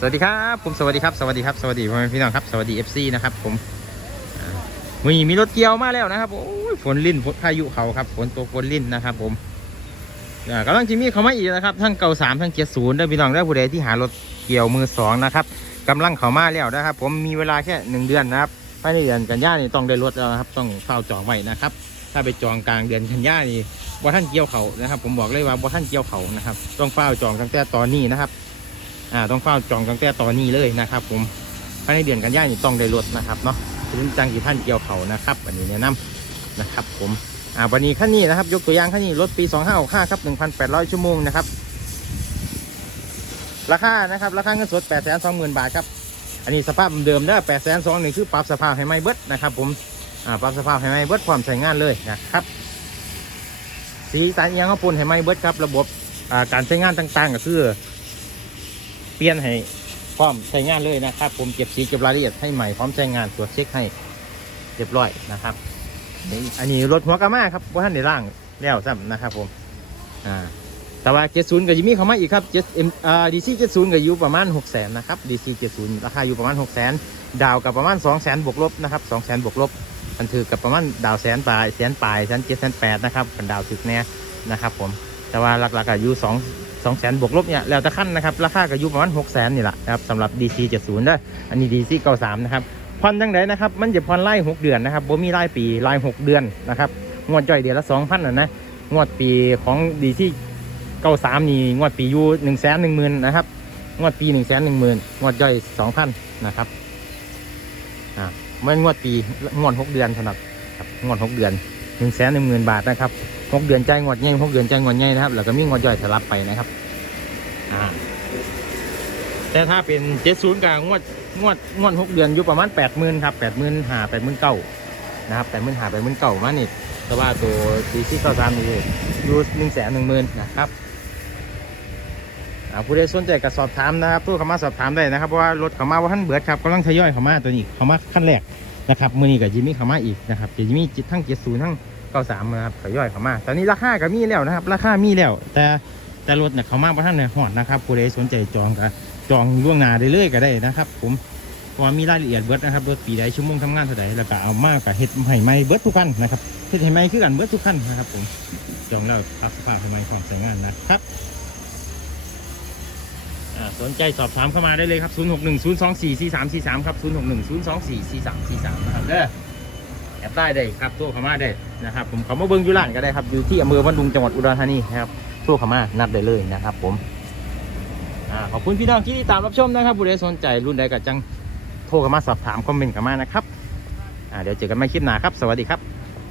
สวัสดีครับผมสวัสดีครับสวัสดีครับสวัสดีพ่อแม่พี่น้องครับสวัสดี FC นะครับผมมีมีรถเกี่ยวมาแล้วนะครับโอ้ยฝนลิ่นฝนพายุเขาครับฝนตกฝนลิ่นนะครับ ผมอ่ากำลังจะมีเขามาอีกนะครับทั้งเก่าสามทั้งเกียร์ศูนย์ได้พี่น้องได้ผู้ใดที่หารถเกี่ยวมือสองนะครับกำลังเขามาแล้วนะครับ ผมมีเวลาแค่หนึ่งเดือนนะครับภายในเดือนกันยานี่ต้องได้รถแล้วครับ ต้องเฝ้าจองไว้นะครับ ถ้าไปจองกลางเดือนกันยานนี่บ่ท่านเกี่ยวเขานะครับ ผมบอกเลยว่าบ่ท่านเกี่ยวเขานะครับ ต้องเฝ้าจองตั้งแต่ตอนนี้นะครับ อ่าต้องเฝ้าจองตั้งแต่ตอนนี้เลยนะครับ ผมภายในเดือนกันยายนต้องได้รถนะครับเนาะถึงจังกี่ท่านเกี่ยวเขานะครับอันนี้แนะนำนะครับ ผมอ่าวันนี้ขั้นนี้นะครับ ยกตัวอย่างขั้นนี้รถปี 2565ครับ1,800 ชั่วโมงนะครับราคานะครับราคาเงินสด820,000 บาทครับอันนี้สภาพเดิมเด้อ820,000นี่คือปรับสภาพให้ไม่เบิดนะครับ ผมอ่าปรับสภาพให้ไม่เบิดความใช้งานเลยนะครับ สีสันเอียงเขาปุ่นให้ไม่เบิดครับ ระบบอ่าการใช้งานต่างๆ ก็คือ เปลี่ยนให้พร้อมใช้งานเลยนะครับ ผมเก็บสีเก็บรายละเอียดให้ใหม่พร้อมใช้งานตรวจเช็คให้เรียบร้อยนะครับนี่อันนี้รถหัวกระมาครับว่าท่านในร่างแล้วซ้ำนะครับ ผมอ่าแต่ว่า 70 กับยิมี่เขามาอีกครับ7 M อ่า DC 70 กับยูประมาณ 6 0 0 0 0นะครับ DC 70 ราคาอยู่ประมาณ 6 0 0 0 0ดาวกับประมาณ 2 0 0 0 0 0บวกลบนะครับ2 0 0 0 0บวกลบมันถือกับประมาณดาวแสนปลายแสนปลายแสนเจ็ดแสนแปดนะครับกันดาวถึกแน่นะครับ ผมแต่ว่าหลักๆก็อยู่2 สองแสนบวกลบเนี่ยแล้วแต่ขั้นนะครับ ราคาก็อยู่ประมาณหกแสนนี่แหละนะครับสำหรับ DC 70เด้ออันนี้ DC 93นะครับผ่อนจังไดนะครับ มันจะผ่อนไล่6เดือนนะครับบ่มีไล่ปีไล่6เดือนนะครับงวดจ่อยเดือนละ2,000นะนะงวดปีของ DC 93นี่งวดปียู่1 1 0 0 0 0นะครับงวดปี1 1 0 0 0 0งวดจ่อย2,000นะครับอ่าเมื่องวดปีงวด6เดือนสำหรับครับงวด6เดือน1 1 0 0 0 0บาทนะครับ หกเดือนใจงวดใหญ่หกเดือนใจงวดใหญ่นะครับแล้วก็มีงวดย่อยสลับไปนะครับอ่าแต่ถ้าเป็นเจ็ดศูนย์กลางงวดงวดงวดหกเดือนอยู่ประมาณแปดหมื่นครับแปดหมื่นหาแปดหมื่นเก้านะครับแปดหมื่นหาแปดหมื่นเก้ามานี่แต่ว่าตัวซีซีเก้าสามนี่อยู่หนึ่งแสนหนึ่งหมื่นนะครับอ่าผู้ใดสนใจก็สอบถามนะครับผู้เขามาสอบถามได้นะครับเพราะว่ารถเขามาว่าท่านเบิดครับกำลังทยอยเขามาตัวนี้เขามาขั้นแรกนะครับมือนี้กับจิมมี่เขามาอีกนะครับจิมมี่ทั้งเจ็ดศูนย์ทั้ง เก้าสามนะครับทยอยเขามาตอนนี้ราคาก็มีแล้วนะครับ ราคามีแล้ว แต่แต่รถเนี่ยเขามาประท่านในหอดนะครับผู้ใดสนใจจองก็จองล่วงหน้าได้เลยก็ได้นะครับ ผมเพราะว่ามีรายละเอียดเบิร์ดนะครับรถปีใดชั่วโมงทำงานเท่าใดแล้วก็เอามากกับเฮ็ดให้ใหม่เบิร์ดทุกคันนะครับเฮ็ดให้ใหม่คือกันเบิร์ดทุกคันนะครับ ผมจองแล้วรับสภาพให้ใหม่ของใช้งานนะครับสนใจสอบถามเข้ามาได้เลยครับ 0 6 1 0 2 4 4 3 4 3 ครับ 0 6 1 0 2 4 4 3 4 3 นะครับเด้อแอปได้เลยครับตัวเข้ามาได้ นะครับผมเขามาเบิ้งยุรานก็ได้ครับอยู่ที่อำเภอบ้านดุงจังหวัดอุดรธานีนะครับทั่วขามานัดได้เลยนะครับ ผมอขอบคุณพี่น้องที่ติดตามรับชมนะครับผู้ใดสนใจรุ่นใดก็จังโทรเข้ามาสอบถามคอมเมนต์เข้ามานะครับเดี๋ยวเจอกันใหม่คลิปหน้าครับ สวัสดีครับ